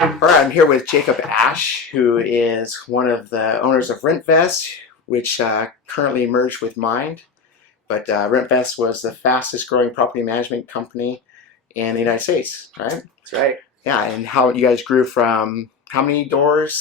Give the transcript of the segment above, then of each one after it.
All right, I'm here with Jacob Ash, who is one of the owners of RentVest, which currently merged with Mind. But RentVest was the fastest growing property management company in the United States, right? That's right. Yeah, and how you guys grew from how many doors,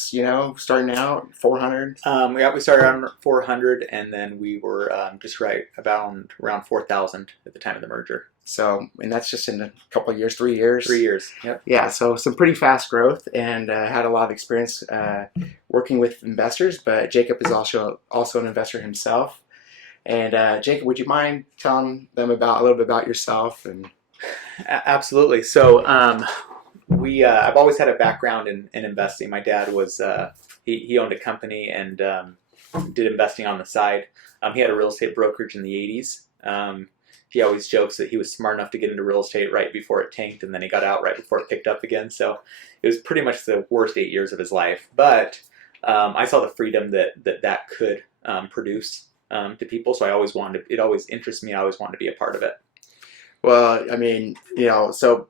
starting out? 400? We started around 400, and then we were just right about around 4,000 at the time of the merger. So, and that's just in a couple of years, 3 years. 3 years. Yep. Yeah, so some pretty fast growth, and had a lot of experience working with investors. But Jacob is also an investor himself. And Jacob, would you mind telling them a little bit about yourself? And Absolutely. So I've always had a background in investing. My dad was he owned a company and did investing on the side. He had a real estate brokerage in the 80s. He always jokes that he was smart enough to get into real estate right before it tanked, and then he got out right before it picked up again. So it was pretty much the worst 8 years of his life. But I saw the freedom that could produce to people. So it always interests me. I always wanted to be a part of it. well, I mean, so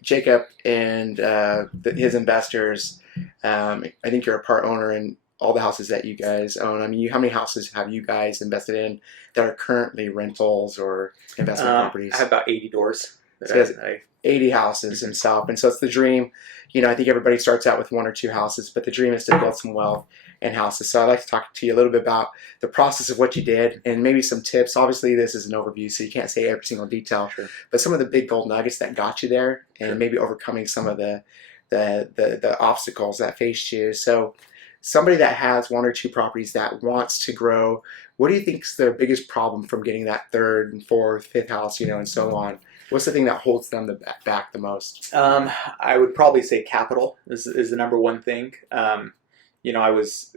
Jacob and his investors, I think you're a part owner in all the houses that you guys own. I mean, how many houses have you guys invested in that are currently rentals or investment properties? I have about 80 doors. So he has 80 houses himself, and so it's the dream. I think everybody starts out with one or two houses, but the dream is to build some wealth in houses. So I'd like to talk to you a little bit about the process of what you did and maybe some tips. Obviously, this is an overview, so you can't say every single detail, Sure. but some of the big gold nuggets that got you there, and Sure. maybe overcoming some of the obstacles that faced you. So somebody that has one or two properties that wants to grow, what do you think is their biggest problem from getting that third and fourth, fifth house, and so on? What's the thing that holds them back the most? I would probably say capital is the number one thing. I was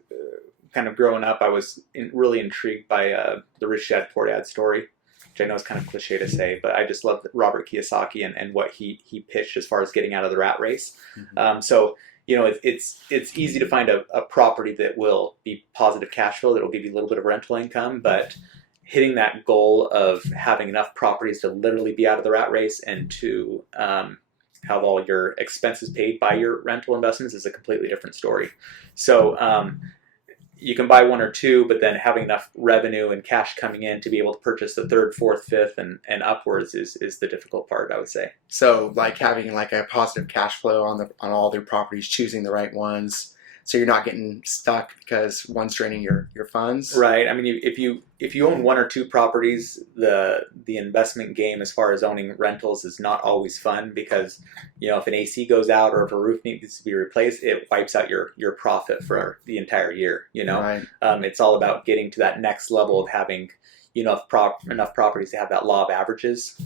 kind of growing up, I was really intrigued by the Rich Dad Poor Dad story, which I know is kind of cliche to say, but I just love Robert Kiyosaki and what he pitched as far as getting out of the rat race. Mm-hmm. It's easy to find a property that will be positive cash flow, that will give you a little bit of rental income, but hitting that goal of having enough properties to literally be out of the rat race and to have all your expenses paid by your rental investments is a completely different story. So you can buy one or two, but then having enough revenue and cash coming in to be able to purchase the third, fourth, fifth, and upwards is the difficult part, I would say. So like having like a positive cash flow on all their properties, choosing the right ones, so you're not getting stuck because one's draining your funds. Right. I mean, if you own one or two properties, the investment game as far as owning rentals is not always fun because, if an AC goes out or if a roof needs to be replaced, it wipes out your profit for the entire year. Right. It's all about getting to that next level of having enough properties to have that law of averages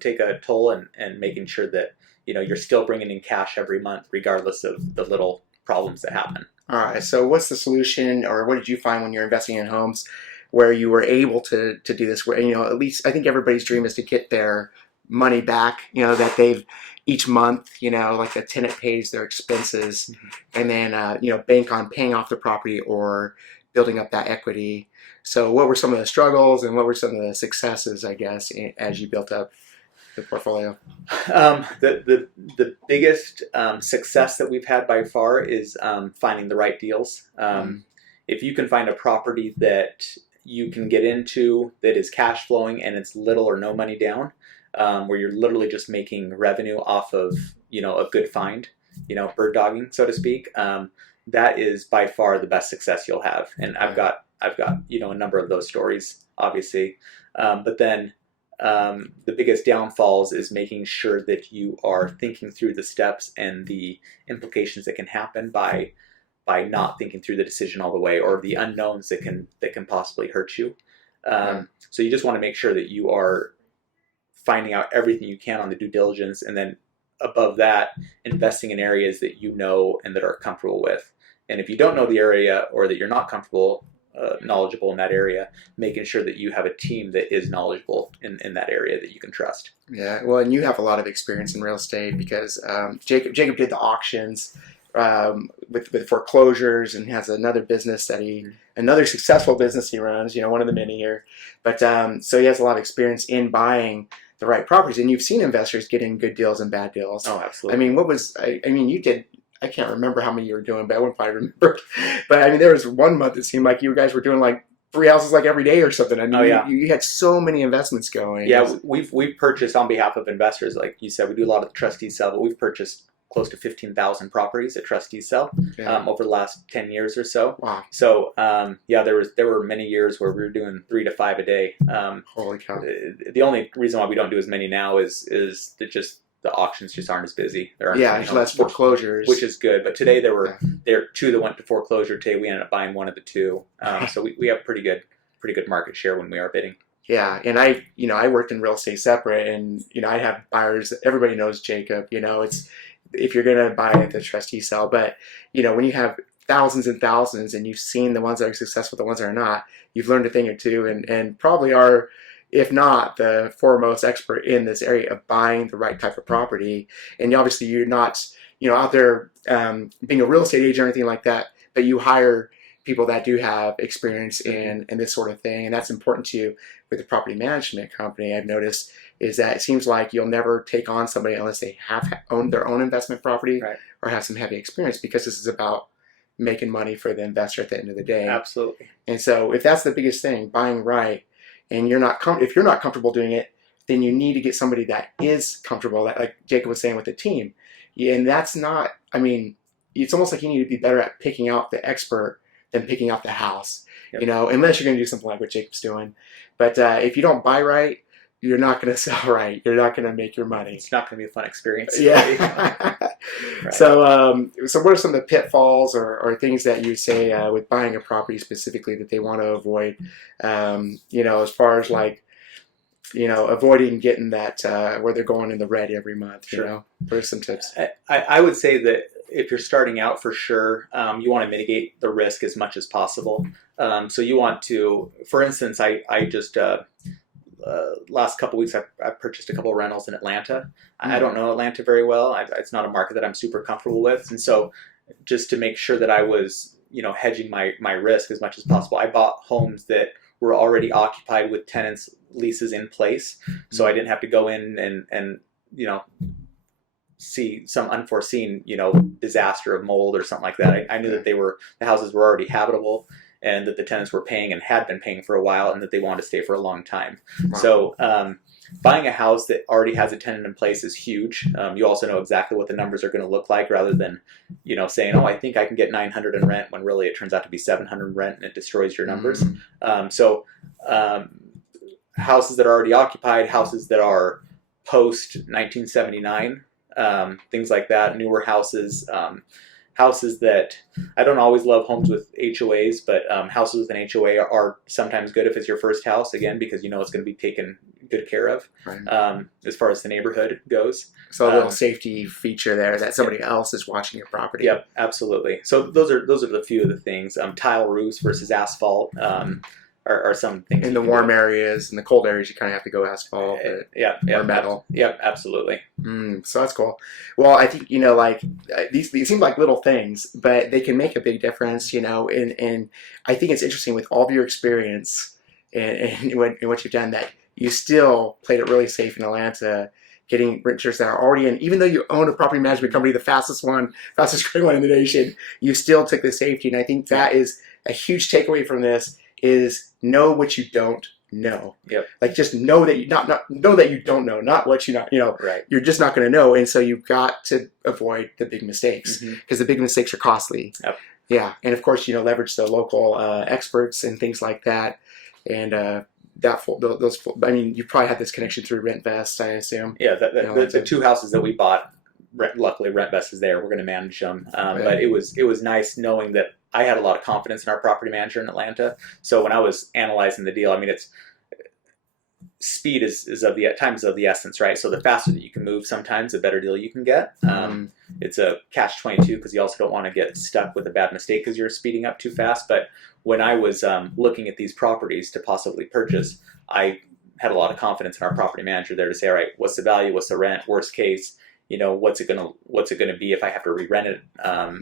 take a toll and making sure that you're still bringing in cash every month regardless of the little problems that happen. All right. So what's the solution, or what did you find when you're investing in homes where you were able to do this? Where, at least I think everybody's dream is to get their money back, that they've each month, like a tenant pays their expenses, and then, bank on paying off the property or building up that equity. So what were some of the struggles and what were some of the successes, I guess, as you built up the portfolio? The biggest success that we've had by far is finding the right deals. If you can find a property that you can get into that is cash flowing and it's little or no money down, where you're literally just making revenue off of a good find, bird dogging, so to speak, that is by far the best success you'll have. And I've got a number of those stories, obviously, but then the biggest downfalls is making sure that you are thinking through the steps and the implications that can happen by not thinking through the decision all the way, or the unknowns that can possibly hurt you. So you just want to make sure that you are finding out everything you can on the due diligence, and then above that, investing in areas that you know and that are comfortable with. And if you don't know the area, or that you're not comfortable, knowledgeable in that area, making sure that you have a team that is knowledgeable in that area that you can trust. Yeah, well, and you have a lot of experience in real estate because Jacob did the auctions with foreclosures, and has another business another successful business he runs, one of the many here. But so he has a lot of experience in buying the right properties, and you've seen investors getting good deals and bad deals. Oh, absolutely. I mean, you did I can't remember how many you were doing, but I wouldn't probably remember. But I mean, there was one month it seemed like you guys were doing like 3 houses like every day or something. I mean, Oh yeah. you had so many investments going. Yeah, we've purchased on behalf of investors, like you said, we do a lot of the trustee sale, but we've purchased close to 15,000 properties at trustee sale over the last 10 years or so. Wow. So yeah, there were many years where we were doing 3 to 5 a day. Holy cow! The only reason why we don't do as many now is that just the auctions just aren't as busy. There aren't, there's less foreclosures, which is good. But today there were 2 that went to foreclosure. Today we ended up buying one of the 2. So we have pretty good market share when we are bidding. Yeah, and I worked in real estate separate, and I have buyers. Everybody knows Jacob. It's if you're gonna buy at the trustee sale, but when you have thousands and thousands, and you've seen the ones that are successful, the ones that are not, you've learned a thing or two, and probably are, if not the foremost expert in this area of buying the right type of property. And obviously you're not out there being a real estate agent or anything like that, but you hire people that do have experience in this sort of thing, and that's important to you with the property management company. I've noticed is that it seems like you'll never take on somebody unless they have owned their own investment property or have some heavy experience, because this is about making money for the investor at the end of the day. Absolutely. And so if that's the biggest thing, buying right, and if you're not comfortable doing it, then you need to get somebody that is comfortable, that, like Jacob was saying, with the team. And that's not, it's almost like you need to be better at picking out the expert than picking out the house, unless you're going to do something like what Jacob's doing. But if you don't buy right, you're not going to sell right. You're not going to make your money. It's not going to be a fun experience. Yeah. Right. So what are some of the pitfalls or things that you say with buying a property specifically that they want to avoid? As far as like, avoiding getting that where they're going in the red every month. Sure. What are some tips? I would say that if you're starting out, for sure, you want to mitigate the risk as much as possible. So you want to, for instance, I just last couple weeks I purchased a couple of rentals in Atlanta. I don't know Atlanta very well. It's not a market that I'm super comfortable with, and so just to make sure that I was hedging my risk as much as possible, I bought homes that were already occupied with tenants' leases in place, so I didn't have to go in and see some unforeseen disaster of mold or something like that. I knew that the houses were already habitable, and that the tenants were paying and had been paying for a while, and that they wanted to stay for a long time. Wow. So buying a house that already has a tenant in place is huge. You also know exactly what the numbers are going to look like, rather than saying, oh, I think I can get 900 in rent, when really it turns out to be 700 in rent, and it destroys your numbers. So houses that are already occupied, houses that are post 1979, things like that, newer houses, houses that, I don't always love homes with HOAs, but houses with an HOA are sometimes good if it's your first house, again, because it's going to be taken good care of, as far as the neighborhood goes. So a little safety feature there that somebody else is watching your property. Yep, absolutely. So those are the few of the things. Tile roofs versus asphalt are some things. In the warm areas, in the cold areas, you kind of have to go asphalt or metal. Yep, absolutely. So that's cool. Well, I think these seem like little things, but they can make a big difference. And I think it's interesting with all of your experience and what you've done, that you still played it really safe in Atlanta, getting renters that are already in. Even though you own a property management company, the fastest growing one in the nation, you still took the safety. And I think that is a huge takeaway from this: is know what you don't know. Yep. Like, just know that you know that you don't know, not what you not. Right. You're just not going to know, and so you've got to avoid the big mistakes, because the big mistakes are costly. Yep. Yeah, and of course, leverage the local experts and things like that, and you probably had this connection through RentVest, I assume. Yeah, the 2 houses that we bought, luckily RentVest is there. We're going to manage them, but it was nice knowing that I had a lot of confidence in our property manager in Atlanta. So when I was analyzing the deal, it's speed is of the essence, right? So the faster that you can move, sometimes the better deal you can get. It's a catch-22, because you also don't want to get stuck with a bad mistake because you're speeding up too fast. But when I was looking at these properties to possibly purchase, I had a lot of confidence in our property manager there to say, all right, what's the value? What's the rent? Worst case, what's it gonna be if I have to re-rent it?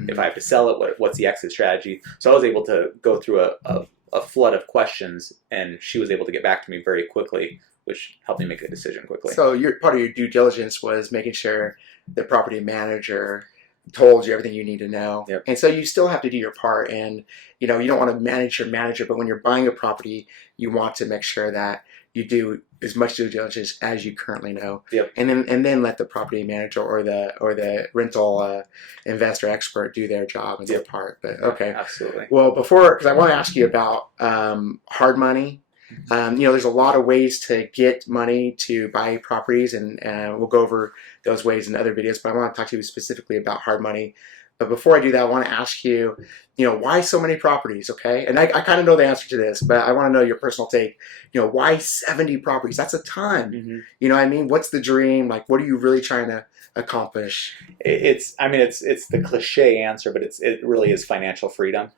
If I have to sell it, what's the exit strategy? So I was able to go through a flood of questions, and she was able to get back to me very quickly, which helped me make a decision quickly. So part of your due diligence was making sure the property manager told you everything you need to know. Yep. And so you still have to do your part. And, you don't want to manage your manager, but when you're buying a property, you want to make sure that you do as much due diligence as you currently know. Yep. And then let the property manager or the rental investor expert do their job and their part. But okay. Absolutely. Well, because I want to ask you about hard money. There's a lot of ways to get money to buy properties, and we'll go over those ways in other videos, but I want to talk to you specifically about hard money. But before I do that, I want to ask you, why so many properties, okay? And I kind of know the answer to this, but I want to know your personal take. Why 70 properties? That's a ton. Mm-hmm. You know what I mean? What's the dream? Like, what are you really trying to accomplish? It's the cliche answer, but it really is financial freedom.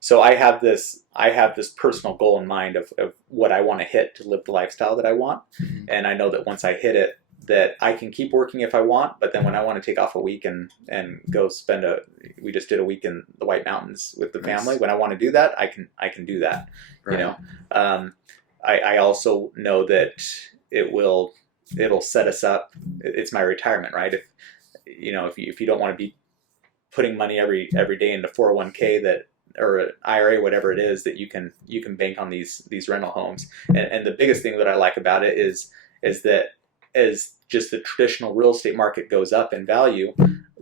So I have this personal goal in mind of what I want to hit to live the lifestyle that I want. Mm-hmm. And I know that once I hit it, that I can keep working if I want, but then when I want to take off a week and go spend we just did a week in the White Mountains with the family. When I want to do that, I can do that. Right. I also know that it'll set us up. It's my retirement, right? If you don't want to be putting money every day into 401k or IRA, whatever it is, that you can bank on these rental homes. And the biggest thing that I like about it is that as just the traditional real estate market goes up in value,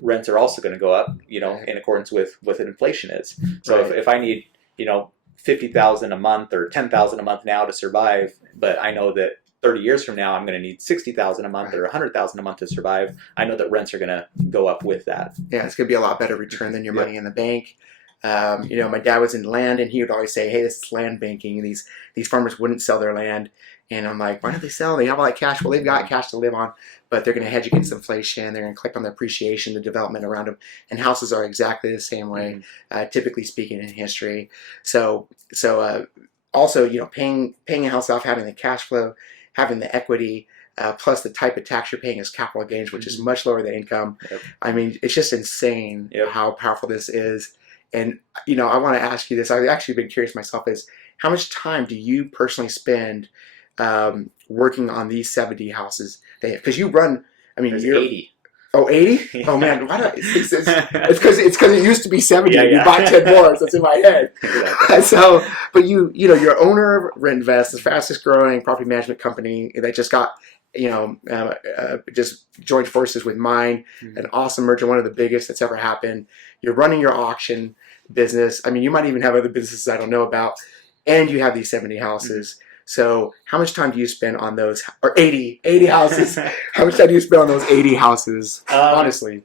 rents are also going to go up, in accordance with what inflation is. So Right. if I need, $50,000 a month or $10,000 a month now to survive, but I know that 30 years from now I'm going to need $60,000 a month or $100,000 a month to survive, I know that rents are going to go up with that. Yeah, it's going to be a lot better return than your money in the bank. My dad was in land, and he would always say, "Hey, this is land banking." And these farmers wouldn't sell their land, and I'm like, "Why don't they sell? They have all that cash. Well, they've got cash to live on, but they're going to hedge against inflation. They're going to collect on the appreciation, the development around them, and houses are exactly the same way, typically speaking, in history. So also, paying a house off, having the cash flow, having the equity." Plus the type of tax you're paying is capital gains, which is much lower than income. Yep. I mean, it's just insane how powerful this is. And, I want to ask you this. I've actually been curious myself, is how much time do you personally spend working on these 70 houses? Because you run, you're 80. Oh, 80? Oh, man. It's because it used to be 70. Yeah. You bought 10 more, so it's in my head. Exactly. So, but you're owner of RentVest, the fastest growing property management company that just got, just joined forces with mine, an awesome merger, one of the biggest that's ever happened. You're running your auction business. You might even have other businesses I don't know about, and you have these 70 houses. So how much time do you spend on those, or 80 houses? How much time do you spend on those 80 houses, honestly?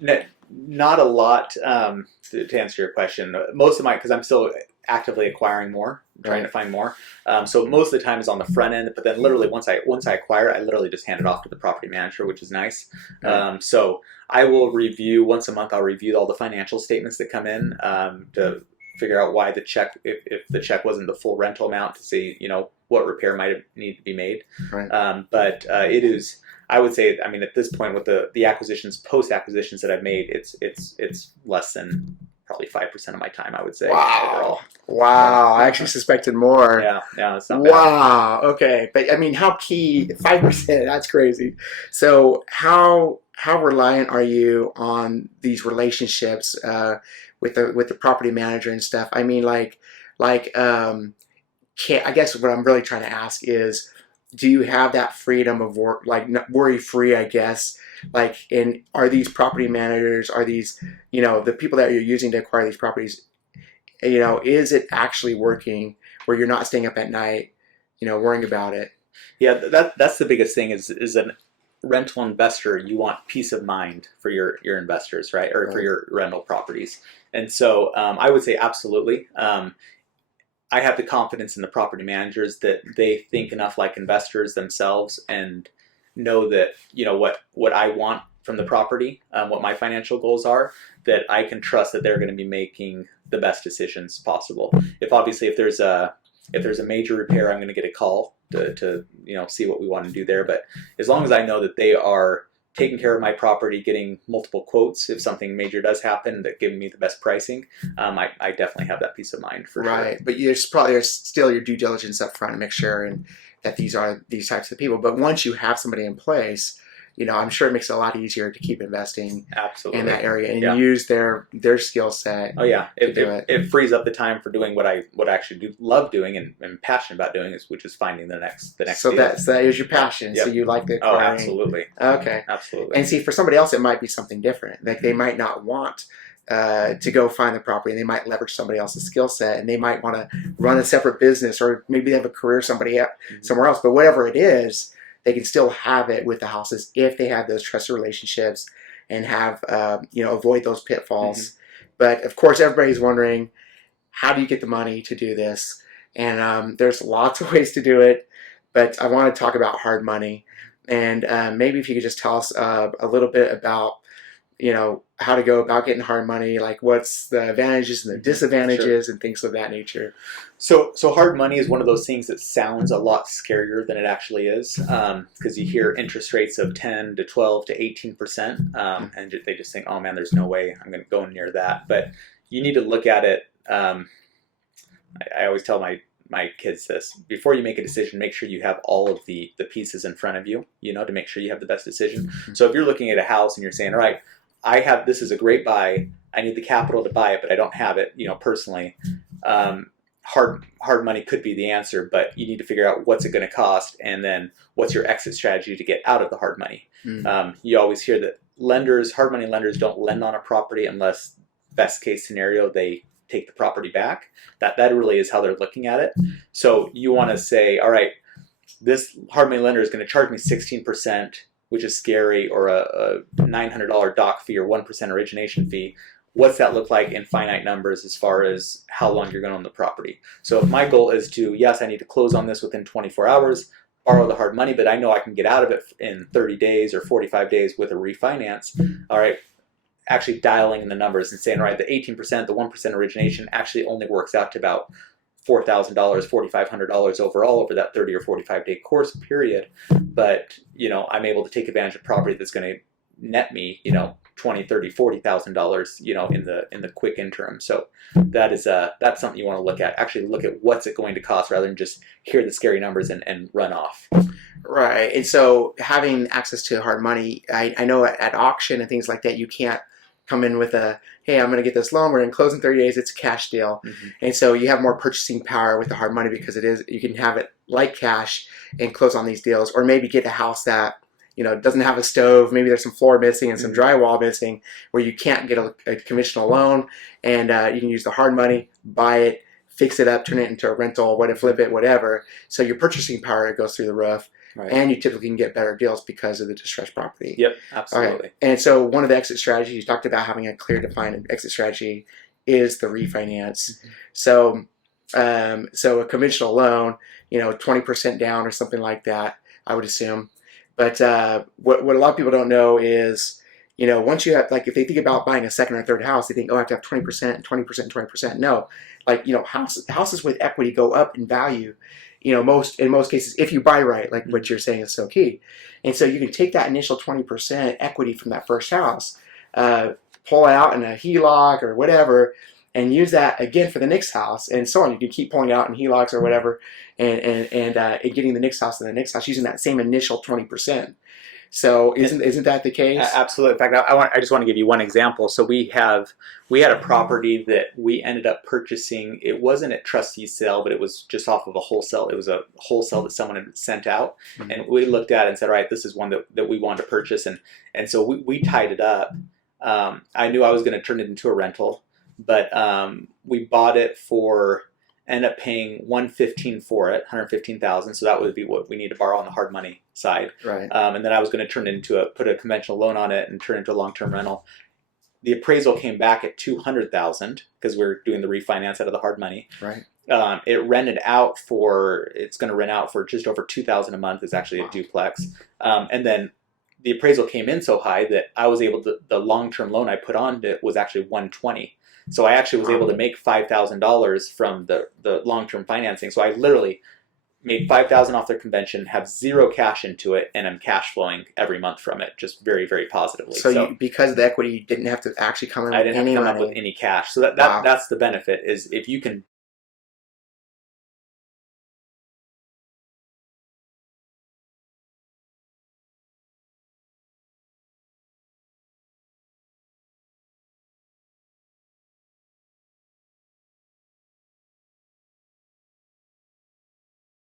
Not a lot, to answer your question. Most of because I'm still actively acquiring more, trying to find more. So most of the time is on the front end, but then literally once I acquire it, I literally just hand it off to the property manager, which is nice. So I will review, once a month, I'll review all the financial statements that come in to figure out why the check, if the check wasn't the full rental amount, to see, what repair might need to be made. Right. But it is, I would say, at this point with the acquisitions, post-acquisitions that I've made, it's less than probably 5% of my time, I would say. Wow. Overall. Wow. I actually suspected more. Yeah, it's not bad. Wow. Okay. But how key, 5%, that's crazy. So how reliant are you on these relationships with the property manager and stuff? I guess what I'm really trying to ask is, do you have that freedom of work, worry free, I guess? And are these property managers, are these, the people that you're using to acquire these properties, is it actually working where you're not staying up at night, worrying about it? Yeah, that's the biggest thing is a rental investor. You want peace of mind for your investors, right? Or for your rental properties. And so I would say absolutely. I have the confidence in the property managers that they think enough like investors themselves and know that, what I want from the property, what my financial goals are, that I can trust that they're going to be making the best decisions possible. If there's a major repair, I'm going to get a call to see what we want to do there. But as long as I know that they are taking care of my property, getting multiple quotes if something major does happen, that giving me the best pricing, I definitely have that peace of mind for sure. Right, but there's still your due diligence up front to make sure that these are these types of people. But once you have somebody in place, I'm sure it makes it a lot easier to keep investing Absolutely. in that area and Yeah. use their skill set. Oh yeah, do it. it frees up the time for doing what I actually love doing and am passionate about doing, which is finding the next So deal. that is your passion. Yep. So you like the Oh, acquiring. absolutely. Okay. Absolutely. And see, for somebody else, it might be something different. Like they might not want to go find the property, and they might leverage somebody else's skill set, and they might want to run a separate business, or maybe they have a career somewhere else. But whatever it is, they can still have it with the houses if they have those trusted relationships and have avoid those pitfalls. But of course, everybody's wondering, how do you get the money to do this? And there's lots of ways to do it, but I want to talk about hard money. And maybe if you could just tell us a little bit about, how to go about getting hard money, like what's the advantages and the disadvantages and things of that nature. So hard money is one of those things that sounds a lot scarier than it actually is, because you hear interest rates of 10 to 12 to 18%, and they just think, oh man, there's no way I'm going to go near that. But you need to look at it. I always tell my kids this: before you make a decision, make sure you have all of the pieces in front of you, to make sure you have the best decision. So if you're looking at a house and you're saying, all right, this is a great buy, I need the capital to buy it, but I don't have it, personally, hard money could be the answer, but you need to figure out what's it going to cost, and then what's your exit strategy to get out of the hard money. You always hear that hard money lenders don't lend on a property unless, best case scenario, they take the property back. That really is how they're looking at it. So you want to say, all right, this hard money lender is going to charge me 16%, which is scary, or a $900 doc fee or 1% origination fee. What's that look like in finite numbers as far as how long you're going to own the property? So if my goal is to, yes, I need to close on this within 24 hours, borrow the hard money, but I know I can get out of it in 30 days or 45 days with a refinance, all right, actually dialing in the numbers and saying, all right, the 18%, the 1% origination actually only works out to about $4,000, $4,500 overall over that 30 or 45-day course period. But, I'm able to take advantage of property that's going to net me, $20,000, $30,000, $40,000, in the quick interim. So that's something you want to look at. Actually look at what's it going to cost rather than just hear the scary numbers and run off. Right. And so having access to hard money, I know at auction and things like that, you can't come in with hey, I'm going to get this loan, we're going to close in 30 days, it's a cash deal. And so you have more purchasing power with the hard money because you can have it like cash and close on these deals, or maybe get a house that doesn't have a stove, maybe there's some floor missing and some drywall missing, where you can't get a conventional loan, and you can use the hard money, buy it, fix it up, turn it into a rental, flip it, whatever. So your purchasing power goes through the roof. Right. And you typically can get better deals because of the distressed property. Yep, absolutely. Right. And so one of the exit strategies, you talked about having a clear defined exit strategy, is the refinance. So a conventional loan, 20% down or something like that, I would assume. But what a lot of people don't know is, once you have, like, if they think about buying a second or third house, they think, oh, I have to have 20%, 20%, 20%. No, houses with equity go up in value. In most cases, if you buy right, like what you're saying is so key. And so you can take that initial 20% equity from that first house, pull it out in a HELOC or whatever, and use that again for the next house, and so on. You can keep pulling out in HELOCs or whatever, and getting the next house and the next house using that same initial 20%. So isn't that the case? Absolutely. In fact, I just want to give you one example. So we had a property that we ended up purchasing. It wasn't a trustee sale, but it was just off of a wholesale. It was a wholesale that someone had sent out, and we looked at it and said, all right, this is one that we wanted to purchase, and so we tied it up. I knew I was going to turn it into a rental, but we bought it for. Ended up paying $115,000 for it, $115,000. So that would be what we need to borrow on the hard money side. Right. And then I was going to turn it into put a conventional loan on it and turn it into a long-term rental. The appraisal came back at $200,000 because we're doing the refinance out of the hard money. Right. It's going to rent out for just over $2,000 a month. It's actually a duplex. And then the appraisal came in so high that I was able to, the long-term loan I put on it was actually $120,000. So I actually was able to make $5,000 from the long-term financing. So I literally made $5,000 off their convention, have zero cash into it, and I'm cash flowing every month from it, just very, very positively. So because of the equity, you didn't have to actually come in with I didn't have to come up with any cash. So that's the benefit, is if you can